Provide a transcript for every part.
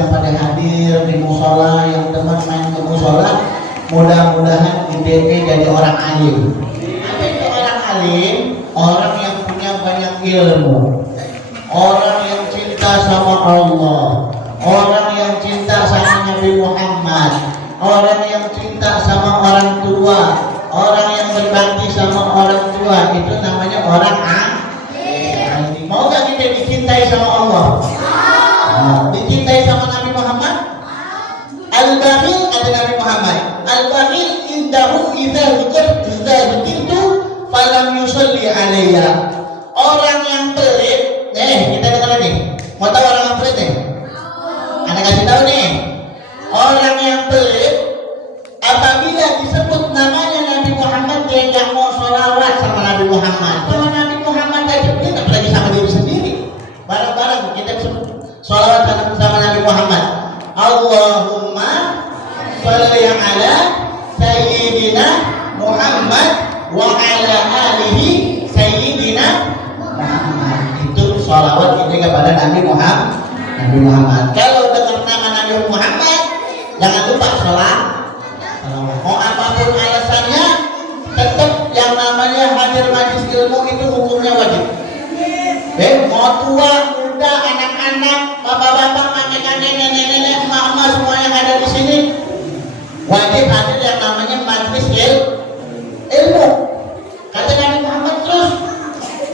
yang pada hadir di musola, yang teman main ke musola, mudah-mudahan IDP jadi orang alim. Apa itu orang alim? Orang yang punya banyak ilmu, orang yang cinta sama Allah, orang yang cinta sama Nabi Muhammad, orang yang cinta sama orang tua, orang yang berbakti sama orang tua. Itu namanya orang alim. Mau gak kita dicintai sama Allah? Dicintai sama Nabi Muhammad? Al-Bakhil, kata Nabi Muhammad, Al-Bakhil indahu idza dzikirtu falam yusalli alayya. Orang yang pelit, kita dengar nih. Mau tahu orang yang pelit nih? Anda kasih tahu nih. Orang yang pelit apabila disebut namanya Nabi Muhammad, dia nggak mau sholawat sama Nabi Muhammad. Kalau Nabi Muhammad aja dia nggak lagi sama diri sendiri. Barang-barang kita sebut sholawat sama Nabi Muhammad. Allahumma sholli ala Sayyidina Muhammad wa ala alihi Sayyidina Muhammad. Itu sholawat kita kepada Nabi Muhammad. Kalau dengar nama Nabi Muhammad, jangan lupa sholat. Mau apapun alasannya, tetap yang namanya hadir majlis ilmu itu hukumnya wajib. Mau tua, muda, anak-anak, bapak-bapak, kakek-kakek, nenek-nenek, emak-emak, semua yang ada di sini wajib hadir yang namanya majlis ilmu. Kata Nabi Muhammad, terus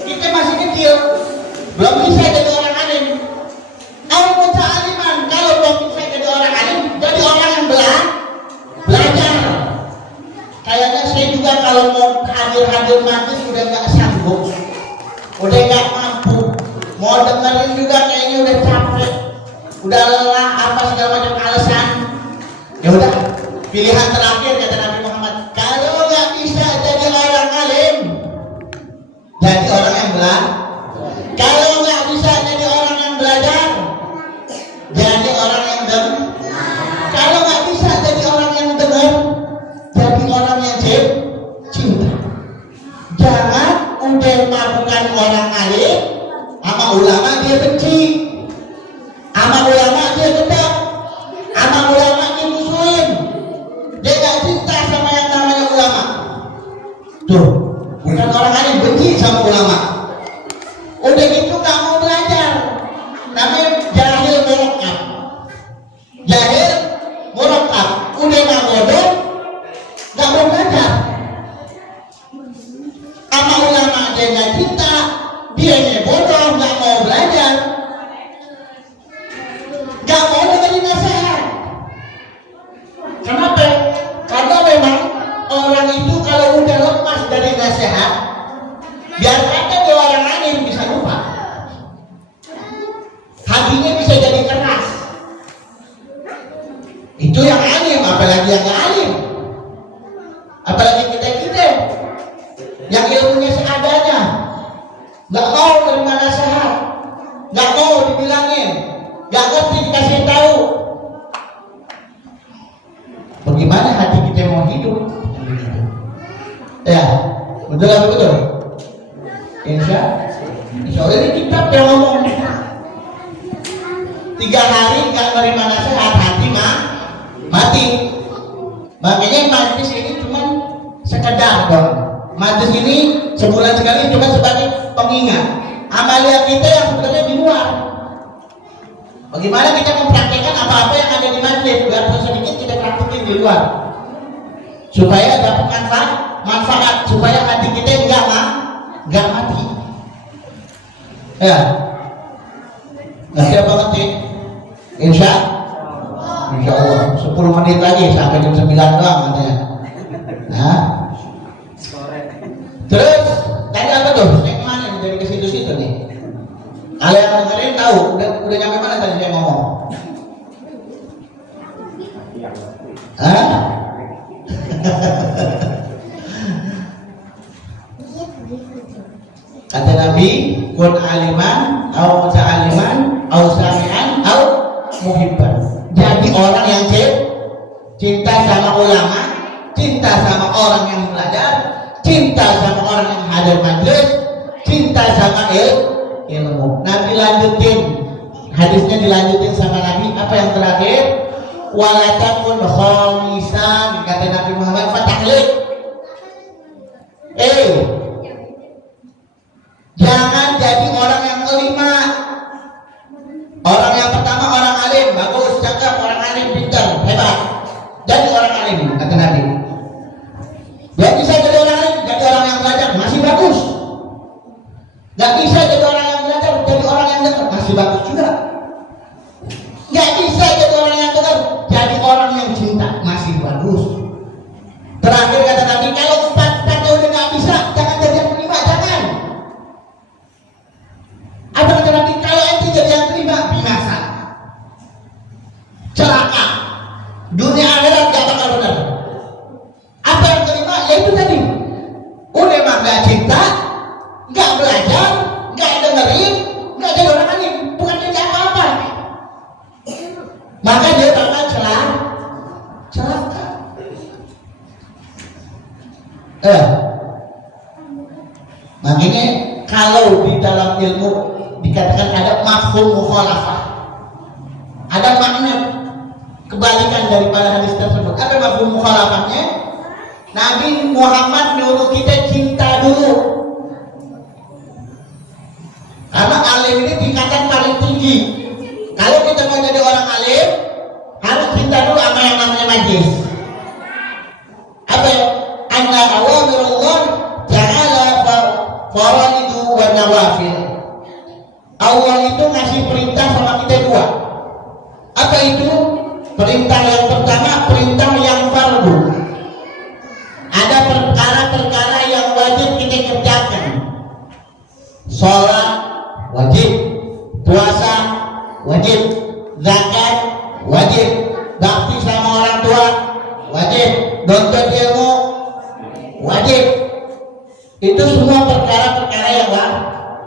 kita masih kecil, belum bisa jadi orang alim. Al-muta'aliman, kalau belum bisa jadi orang alim, jadi orang yang belajar. Kayaknya saya juga kalau mau hadir majlis udah nggak sanggup, udah nggak mampu, mau dengerin juga kayaknya udah capek, udah lelah, apa segala macam alasan. Ya udah, pilihan terakhir kata Nabi Muhammad, kalau nggak bisa jadi orang alim, jadi orang yang belajar. Kalau nggak bisa jadi orang yang belajar, jadi orang yang dengar. Kalau nggak bisa jadi orang yang dengar, jadi orang yang cinta. Jangan udah bukan orang alim, sama ulama dia benci, sama ulama dia debat, sama ulama dia musuhin. Dia nggak cinta sama yang namanya ulama. Tuh, bukan orang alim, benci sama ulama. Udah gitu nggak mau belajar, namanya jahil murakkab. Jahil murakkab, udah nggak bodoh, nggak mau belajar. Sama ulama dia nggak cinta, dia bodoh, nggak mau belajar, nggak mau dengerin nasihat. Kenapa? Karena memang orang itu kalau udah lepas dari nasihat, biar kata dia orang alim bisa lupa, hatinya bisa jadi keras. Itu yang alim, apalagi yang nggak alim, apalagi kita yang ilmunya seadanya, nggak mau terima nasihat, nggak mau dibilangin, nggak ngerti dikasih tahu. Bagaimana hati kita mau hidup? Ya, betul atau betul? Insya Allah ini kitab yang ngomong 3 hari nggak menerima nasihat, hati mati. Makanya majlis ini cuma sekedar dong. Majlis ini sebulan sekali cuma sebagai pengingat amalia kita yang sebenarnya di luar. Bagaimana kita mempraktikkan apa-apa yang ada di majlis, biar sedikit kita praktikin di luar, supaya dapat manfaat, supaya hati kita nggak mati. Ya, siapa ngerti? Insya Allah 10 menit lagi sampai jam 9 doang katanya. Nah, terus tadi apa tuh? Saya kemana nih? Jadi ke situ-situ nih. Kalau yang dengerin tahu, udah nyampe mana tadi saya ngomong? Hah? Kata Nabi, kun aliman, au muta'aliman, au sami'an, au muhibban. Jadi orang yang cinta sama ulama, cinta sama orang yang belajar, cinta sama orang yang hadir majlis, cinta sama ilmu. Nabi lanjutin, Hadisnya dilanjutin sama Nabi, apa yang terakhir? Wala takun khamisan, kata Nabi Muhammad, fatahlil. Jangan jadi orang yang kelima. Orang yang pertama orang alim, bagus, cakap, orang alim, pintar, hebat. Jadi orang alim, kata Nabi. Gak bisa jadi orang alim, jadi orang yang belajar, masih bagus. Gak bisa jadi orang yang belajar, jadi orang yang dengar, masih bagus juga. Gak bisa jadi orang yang dengar, jadi orang yang cinta, masih bagus. Terakhir kata Nabi, kalau empat-empatnya udah gak bisa, jangan jadi yang kelima, jangan. Apa kata Nabi? Kalau ente jadi yang kelima, binasa, celaka, dunia akhirat gak bakal benar. Apa yang kelima? Ya itu tadi, udah mah gak cinta, gak belajar, gak dengerin, gak jadi orang alim, bukan jadi apa-apa. Maka dia bakal celaka. Makanya kalau di dalam ilmu dikatakan ada mafhum mukhalafah, ada makna kebalikan daripada hadis tersebut. Apa mafhum mukhalafahnya? Nabi Muhammad nyuruh kita cinta dulu, karena alim ini tingkatan paling tinggi. Kalau kita mau jadi orang alim, harus cinta dulu sama yang namanya majlis. Apa ya? Anna awamirullah ja'ala faraidu wa nawafil. Allah itu ngasih perintah sama kita dua. Apa itu? Perintah yang pertama, perintah yang fardu. Ada perkara-perkara yang wajib kita kerjakan. Sholat wajib, puasa wajib, zakat wajib, bakti sama orang tua wajib, nuntut ilmu wajib. Itu semua perkara-perkara yang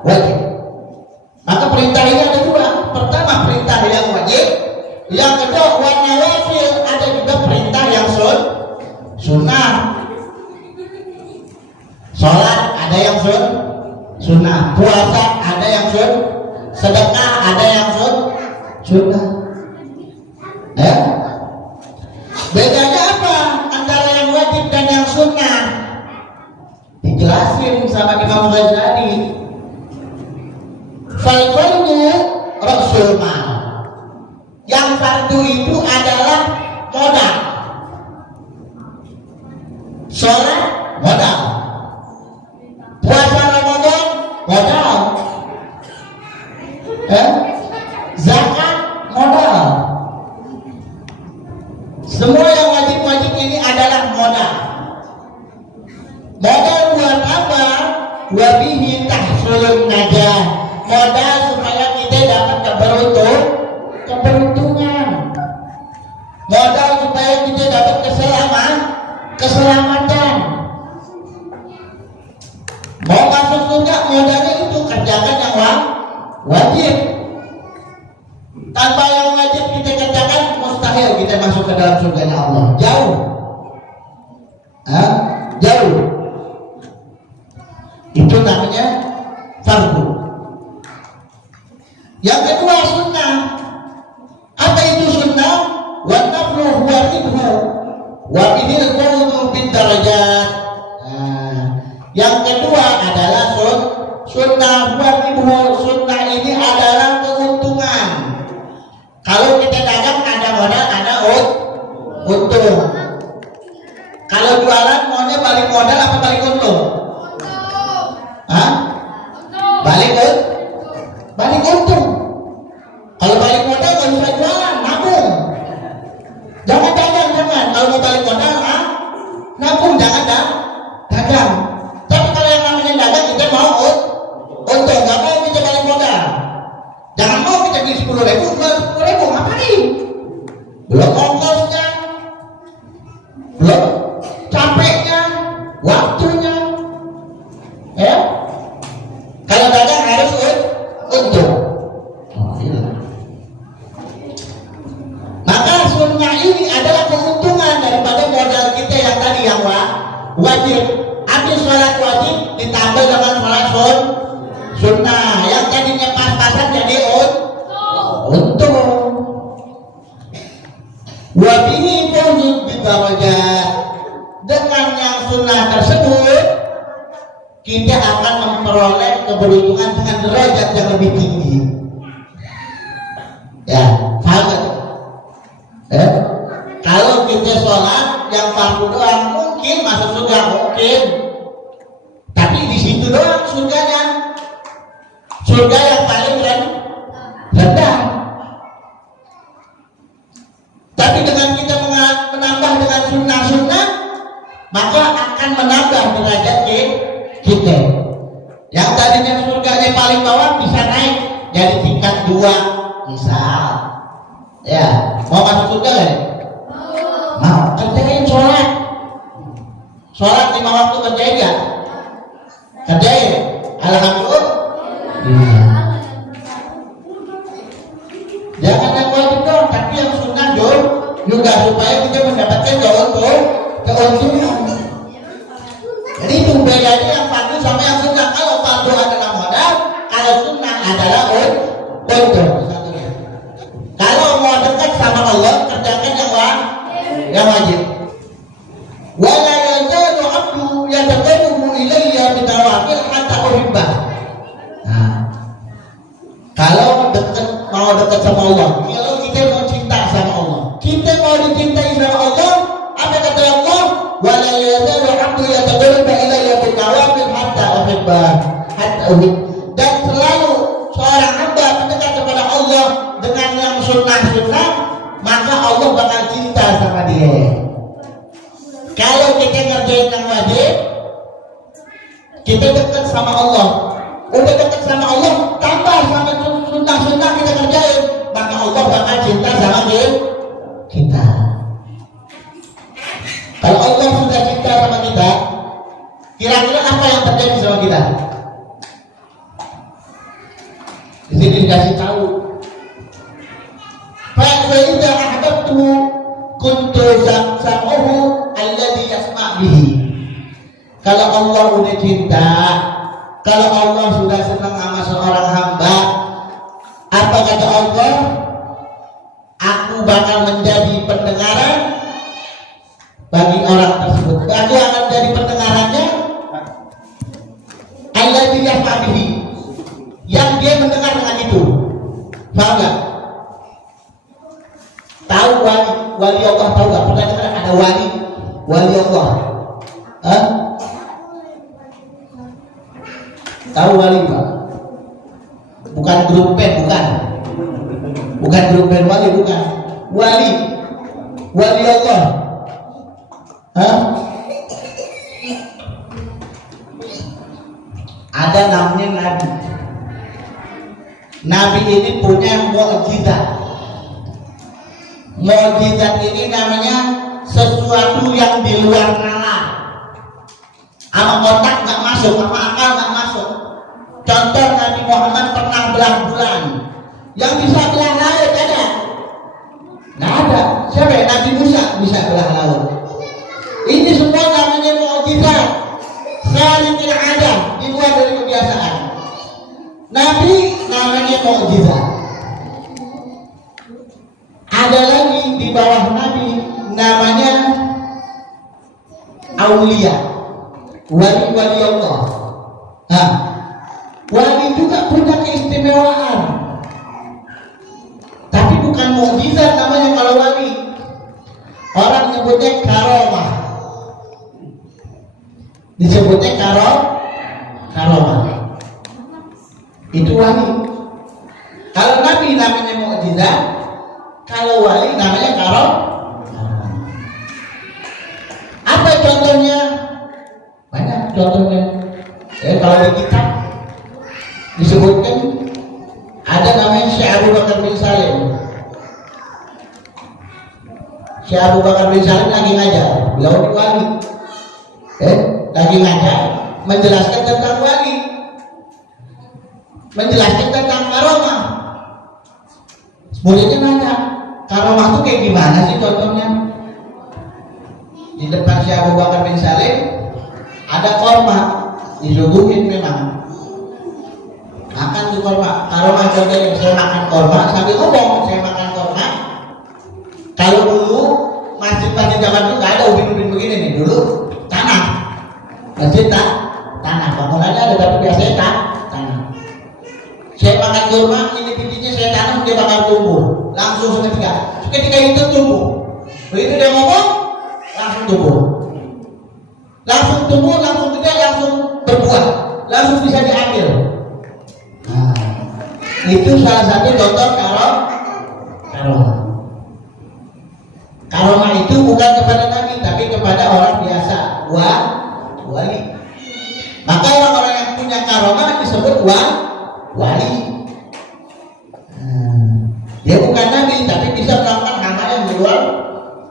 wajib. Maka perintah ini ada dua. Pertama perintah yang wajib, yang kedua nawafil, ada juga perintah yang sunnah. Sholat ada yang sunnah, puasa ada yang sedekah ada yang sunnah. Ya? Bedanya apa antara yang wajib dan yang sunnah? Dijelasin sama Imam Ghazali. Fal-fardu rasul mal. Yang fardu itu adalah modal. Sholat modal, puasa Ramadan modal, zakat modal. Semua yang wajib-wajib ini adalah modal. Modal buat apa? Wabihi tahsulun najah. Modal supaya kita dapat keberuntungan. Modal supaya kita dapat keselamatan. Mau masuk surga, modalnya itu kerjakan yang wajib. Tanpa yang wajib kita kerjakan, mustahil kita masuk ke dalam surganya Allah. Jauh. Jauh. Itu namanya fardu. Yang kedua sunnah. Apa itu sunnah? Wa naflu huwa ridhu wa bihil qawlu bid darajat. Yang kedua adalah sunnah huwa ridhu. Sunnah ini adalah keuntungan. Kalau kita dagang ada modal, ada untung. Kalau jualan maunya balik modal apa balik untung? Balik untung. Kalau balik modal kalau bisa jualan, nabung. Jangan dagang, jangan. Kalau mau balik modal, nabung, jangan dagang. Tapi kalau yang namanya dagang kita mau untung, nggak mau kita balik modal. Jangan mau kita beli 10.000, jual 10.000, ngapain? Belum ongkosnya, belum capeknya, waktunya. Ya? Kalau dagang harus untung. Maka sunnah ini adalah keuntungan daripada modal kita yang tadi yang wajib. Habis sholat wajib ditambah dengan sholat sunnah. Yang tadinya pas-pasan jadi darajat. Dengan yang sunnah tersebut kita akan memperoleh keberuntungan dengan derajat yang lebih tinggi. Ya, paham gak? Kalau kita sholat yang fardu doang mungkin masuk surga, mungkin, tapi di situ doang surganya, surga yang paling rendah. Tapi dengan kita menambah dengan sunnah-sunnah, maka akan menambah derajat kita. Yang tadinya surganya paling bawah bisa naik jadi tingkat 2 misal. Ya, mau masuk surga kan? Mau. Kerjain sholat 5 waktu, kerjain gak? Kerjain. Alhamdulillah. Jangan yang wajib dong, tapi yang sunnah juga supaya kita mendapatkan keuntungan. Jadi itu bedanya yang fardu sama yang sunnah. Kalau fardu adalah modal, kalau sunnah adalah untung. Kalau mau dekat sama Allah, kerjakan yang wajib. Wala yazalu 'abdu yataqarrabu ilayya binawafil hatta uhibbah. Nah, kalau mau dekat sama Allah, kalau kita mau cinta sama Allah, kita mau dicintai sama Allah, apa kata Allah? Wala yazalu 'abdu yataqarrabu ilayya binawafil hatta uhibbah. Dan selalu seorang hamba mendekat kepada Allah dengan yang sunnah-sunnah, maka Allah bakal cinta sama dia. Kalau kita ngerjain yang wajib, kita dekat sama Allah. Udah dekat sama Allah, tambah sama sunnah-sunnah kita kerjain, maka Allah bakal cinta sama kita. Kalau Allah sudah cinta sama kita, kira-kira apa yang terjadi sama kita? Di sini dikasih tahu. Fa'idha ahbabtu kuntu sam'uhu alladhi yasma' bihi. Kalau Allah udah cinta, kalau Allah sudah senang sama seorang hamba, apa kata Allah? Aku bakal menjadi pendengaran bagi orang tersebut. Aku akan menjadi pendengarannya alladhi yasma' bihi, yang dia mendengar dengan itu. Paham gak? Tahu wali Allah, tahu gak? Pernah dengar ada wali Allah? Tahu wali Pak? Bukan grup band, bukan grup band wali, bukan. Wali Allah. Ada namanya Nabi. Nabi ini punya mukjizat. Mukjizat ini namanya sesuatu yang di luar nalar. Sama otak nggak masuk, sama akal nggak masuk. Contoh Nabi Muhammad pernah belah bulan. Yang bisa belah laut ada? Nggak ada. Siapa ya? Nabi Musa bisa belah laut. Ini semua namanya mukjizat. Khalifil adah, di luar dari kebiasaan. Nabi namanya mukjizat. Ada lagi di bawah Nabi namanya aulia, wali Allah. Nah, wali juga punya keistimewaan, tapi bukan mukjizat namanya kalau wali. Orang nyebutnya karomah, disebutnya karomah. Itu wali. Kalau Nabi namanya mukjizat, kalau wali namanya karomah. Apa contohnya? Banyak contohnya. Kalau di kitab disebutkan ada namanya Syekh Abu Bakar bin Salim. Syekh Abu Bakar bin Salim lagi ngajar, beliau wali. Lagi ngajar menjelaskan tentang wali, menjelaskan tentang karomah. Muridnya nanya, karomah itu kayak gimana sih contohnya? Di depan Syekh Abu Bakar bin Salim ada korma, disuguhin memang. Makan tuh korma. Karomah contohnya saya makan korma sambil ngomong, saya makan korma. Kalau dulu masih masjid zaman dulu nggak ada ubin-ubin begini nih, dulu tanah, masjid tanah, bangunannya ada tapi biasanya tanah. Saya makan kurma, ini bijinya saya tanam, dia bakal tumbuh langsung seketika itu tumbuh. Begitu dia ngomong langsung tumbuh, langsung gede, langsung berbuah, langsung bisa diambil. Nah, itu salah satu contoh karomah itu bukan kepada Nabi tapi kepada orang biasa, wali. Maka orang-orang yang punya karomah disebut wali. Dia bukan Nabi tapi bisa melakukan hal-hal yang di luar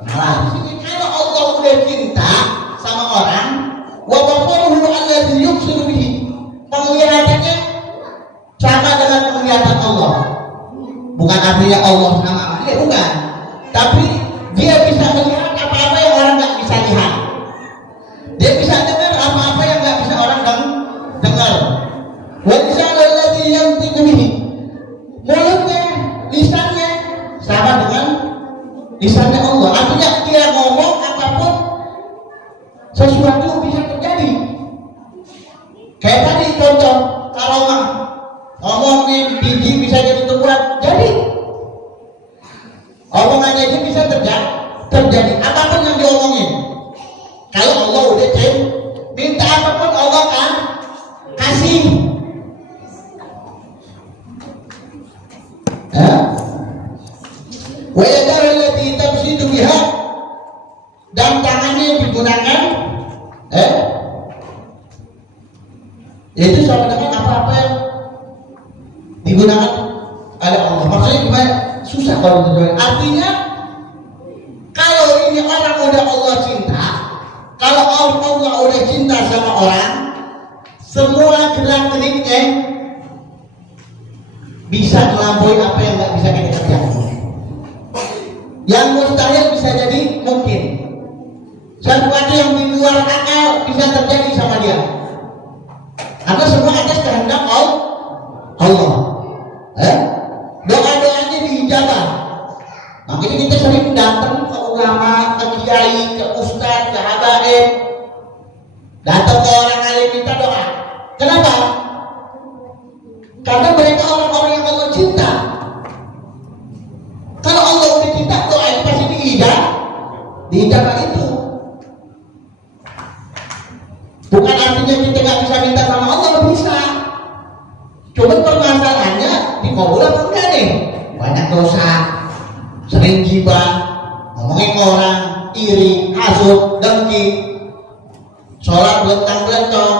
nalar. Kalau Allah udah cinta sama orang, wa basaruhu alladhi yubsiru bihi, penglihatannya sama dengan penglihatan Allah. Bukan artinya Allah sama dia, bukan. Tapi dia bisa melihat apa-apa yang orang nggak bisa lihat. Dia bisa dengar apa-apa yang nggak bisa orang dengar. Wa lisanul ladzi yantiqu bihi, mulutnya, lisannya sama dengan lisannya Allah. Artinya dia ngomong apapun sesuatu bisa terjadi. Kayak tadi contoh karomah, ngomongin biji bisa jadi tumbuhan, jadi omongannya aja bisa terjadi apapun yang diomongin. Kalau Allah udah minta apapun Allah kan kasih. Wa yadahu allati tabsitu biha, dan tangannya digunakan yaitu sama dengan apa-apa yang digunakan oleh Allah. Maksudnya gimana? Susah kalau digunakan. Artinya kalau ini orang udah Allah cinta, kalau Allah udah cinta sama orang, semua gerak-geriknya bisa melampaui apa yang nggak bisa kita kerjakan. Yang mustahil bisa jadi mungkin. Sesuatu yang di luar akal bisa terjadi sama dia. Karena semua atas kehendak Allah. Doa-doanya diijabah. Makanya kita sering datang ke ulama, ke kiai, ke ustaz, ke habaib, datang ke orang alim minta doa. Kenapa? Karena mereka orang-orang yang Allah cinta. Kalau Allah udah cinta, doa itu pasti diijabah itu. Bukan artinya kita nggak bisa minta sama Allah, bisa. Cuma permasalahannya dikabul apa enggak nih? Banyak dosa, sering gibah, ngomongin orang, iri, hasud, dengki, sholat belentang-belentong.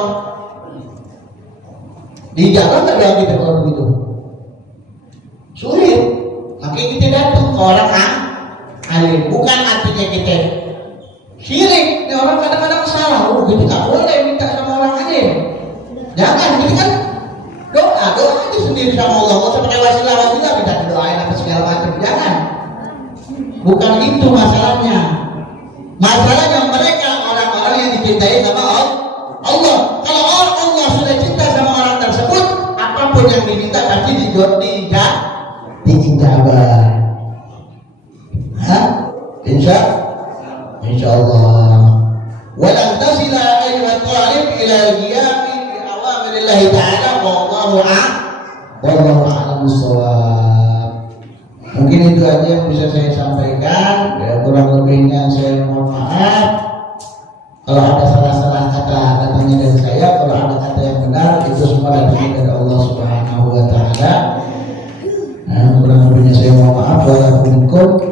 Dijawab nggak yang kita kalau begitu? Sulit. Makanya kita datang ke orang alim. Bukan artinya kita syirik. Ini orang kadang-kadang salah. Kita nggak boleh minta sama orang alim. Jangan, kita kan doa itu sendiri sama Allah. Nggak usah pakai wasilah minta doain apa segala macam. Jangan. Bukan itu masalahnya. Masalahnya mereka orang-orang yang dicintai sama Allah. Kalau Allah sudah cinta sama orang tersebut, apapun yang diminta pasti diijabah. Insya Allah. Walan tasila ayyuhat talib ila qiyami bi awamirillahi ta'ala wallahu a'lam bissawab. Mungkin itu aja yang bisa saya sampaikan. Ya, kurang lebihnya saya mohon maaf. Kalau ada salah-salah kata datangnya dari saya, kalau ada kata yang benar itu semua datangnya dari Allah Subhanahu wa taala. Kurang lebihnya saya mohon maaf. Waalaikumsalam.